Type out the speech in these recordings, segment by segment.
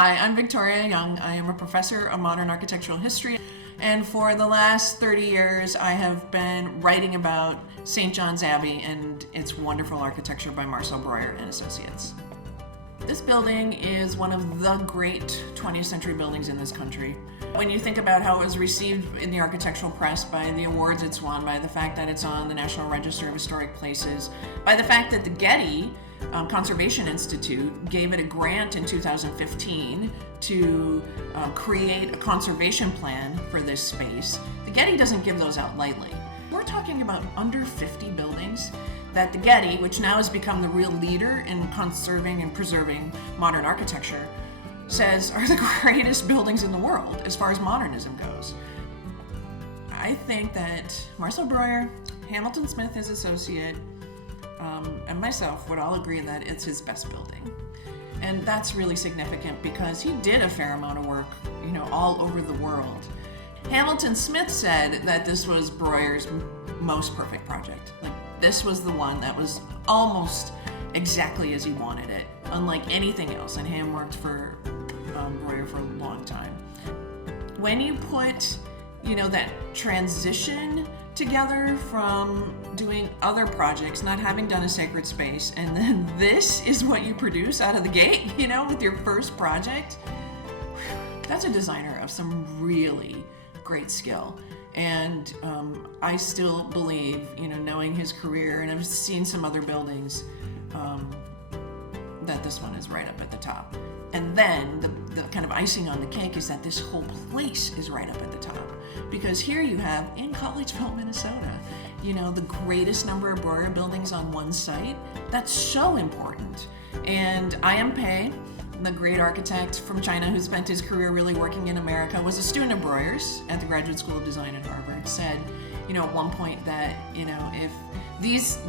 Hi, I'm Victoria Young. I am a professor of modern architectural history, and for the last 30 years I have been writing about St. John's Abbey and its wonderful architecture by Marcel Breuer and Associates. This building is one of the great 20th century buildings in this country. When you think about how it was received in the architectural press, by the awards it's won, by the fact that it's on the National Register of Historic Places, by the fact that the Getty Conservation Institute gave it a grant in 2015 to create a conservation plan for this space. The Getty doesn't give those out lightly. We're talking about under 50 buildings that the Getty, which now has become the real leader in conserving and preserving modern architecture, says are the greatest buildings in the world as far as modernism goes. I think that Marcel Breuer, Hamilton Smith, his associate, and myself would all agree that it's his best building. And that's really significant because he did a fair amount of work, all over the world. Hamilton Smith said that this was Breuer's most perfect project. Like, this was the one that was almost exactly as he wanted it, unlike anything else. And Ham worked for Breuer for a long time. When you put, that transition together from doing other projects, not having done a sacred space, and then this is what you produce out of the gate, with your first project, that's a designer of some really great skill. And I still believe, knowing his career, and I've seen some other buildings, that this one is right up at the top. And then the kind of icing on the cake is that this whole place is right up at the top. Because here you have, in Collegeville, Minnesota, the greatest number of Breuer buildings on one site. That's so important. And I.M. Pei, the great architect from China who spent his career really working in America, was a student of Breuer's at the Graduate School of Design at Harvard, said, at one point that, if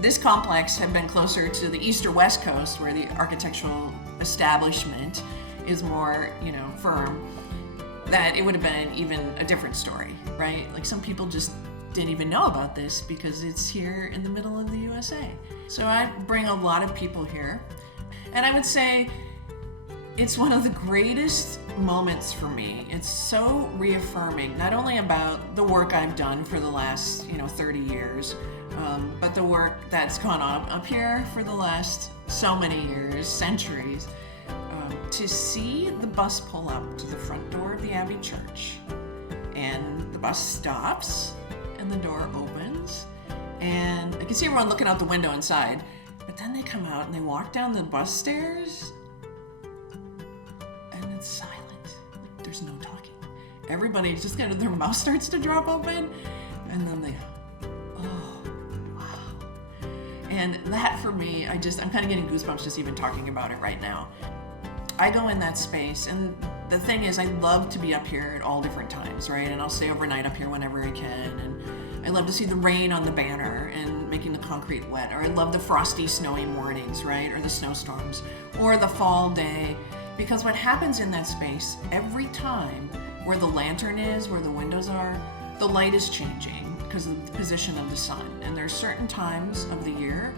this complex had been closer to the east or west coast, where the architectural establishment is more, firm, that it would have been even a different story, right? Like, some people just didn't even know about this because it's here in the middle of the USA. So I bring a lot of people here, and I would say it's one of the greatest moments for me. It's so reaffirming, not only about the work I've done for the last, 30 years, but the work that's gone on up here for the last so many years, centuries. To see the bus pull up to the front door of the Abbey Church, and the bus stops, and the door opens, and I can see everyone looking out the window inside, but then they come out and they walk down the bus stairs, and it's silent. There's no talking. Everybody just kind of, their mouth starts to drop open, and then they, oh, wow. And that, for me, I'm kind of getting goosebumps just even talking about it right now. I go in that space, and the thing is, I love to be up here at all different times, right? And I'll stay overnight up here whenever I can, and I love to see the rain on the banner and making the concrete wet, or I love the frosty, snowy mornings, right? Or the snowstorms, or the fall day, because what happens in that space, every time where the lantern is, where the windows are, the light is changing because of the position of the sun. And there's certain times of the year,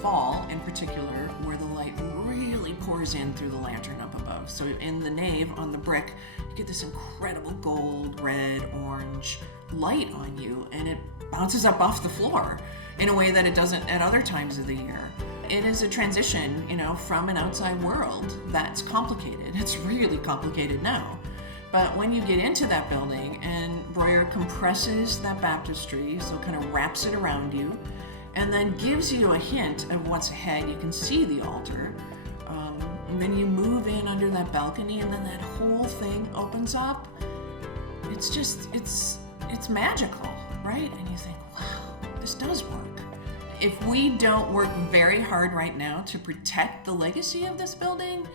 fall in particular, where the light really pours in through the lantern up above. So in the nave, on the brick, you get this incredible gold, red, orange light on you, and it bounces up off the floor in a way that it doesn't at other times of the year. It is a transition, from an outside world that's complicated. It's really complicated now. But when you get into that building, and Breuer compresses that baptistry, so kind of wraps it around you, and then gives you a hint of what's ahead. You can see the altar, and then you move in under that balcony, and then that whole thing opens up. It's just, it's magical, right? And you think, wow, this does work. If we don't work very hard right now to protect the legacy of this building,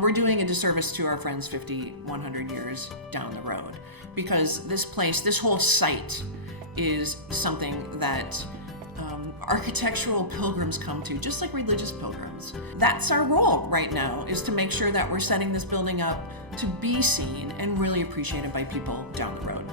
we're doing a disservice to our friends 50, 100 years down the road. Because this place, this whole site, is something that architectural pilgrims come to, just like religious pilgrims. That's our role right now, is to make sure that we're setting this building up to be seen and really appreciated by people down the road.